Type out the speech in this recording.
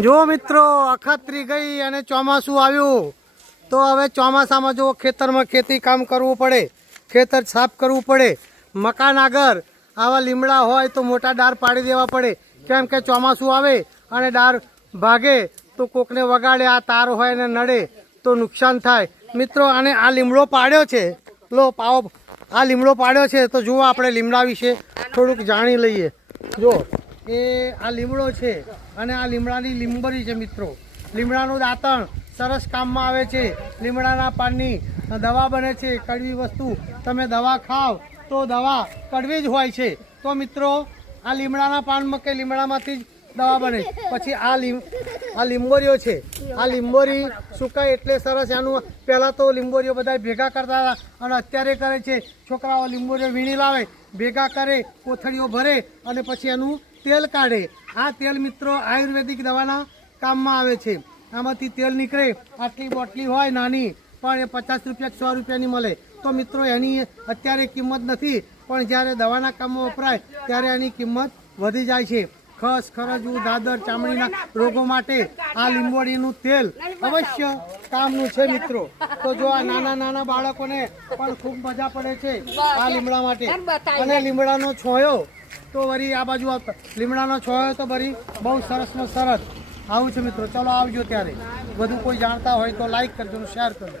જો મિત્રો અખાત્રી ગઈ અને ચોમાસું આવ્યું તો હવે ચોમાસામાં જો ખેતરમાં ખેતી કામ કરવું પડે, ખેતર સાફ કરવું પડે. મકાન આગળ આવા લીમડા હોય તો મોટા ડાર પાડી દેવા પડે, કેમ કે ચોમાસું આવે અને ડાર ભાગે તો કોકને વગાડે, આ તાર હોય ને નડે તો નુકસાન થાય. મિત્રો અને આ લીમડો પાડ્યો છે, લો પાવો, આ લીમડો પાડ્યો છે તો જુઓ આપણે લીમડા વિશે થોડુંક જાણી લઈએ. જો એ આ લીમડો છે અને આ લીમડાની લીંબરી છે મિત્રો. લીમડાનું દાંતણ સરસ કામમાં આવે છે. લીમડાના પાનની દવા બને છે. કડવી વસ્તુ તમે દવા ખાવ તો દવા કડવી જ હોય છે. તો મિત્રો આ લીમડાના પાનમાં કે લીમડામાંથી જ દવા બને. પછી આ લીંબોરીઓ છે. આ લીંબોરી સુકાય એટલે સરસ. એનું પહેલાં તો લીંબોરીઓ બધા ભેગા કરતા હતા અને અત્યારે કરે છે છોકરાઓ. લીંબોરીઓ વીણી લાવે, ભેગા કરે, કોથળીઓ ભરે અને પછી એનું તેલ કાઢે. આ તેલ મિત્રો આયુર્વેદિક દવાના કામમાં આવે છે. આમાંથી તેલ નીકળે. આટલી બોટલી હોય નાની, પણ એ 50 રૂપિયા 100 રૂપિયાની મળે. તો મિત્રો એની અત્યારે કિંમત નથી, પણ જ્યારે દવાના કામમાં વપરાય ત્યારે એની કિંમત વધી જાય છે. ખસ, ખરજવું, દાદર, ચામડીના રોગો માટે આ લીંબોળીનું તેલ અવશ્ય કામનું છે મિત્રો. તો જો આ નાના નાના બાળકોને પણ ખૂબ મજા પડે છે આ લીમડા માટે. અને લીમડાનો છોયો તો વળી આ બાજુ આવતા લીમડાનો છોયો તો વળી બહુ સરસનો સરસ આવું છે મિત્રો. ચલો આવજો ત્યારે. વધુ કોઈ જાણતા હોય તો લાઈક કરજો, શેર કરજો.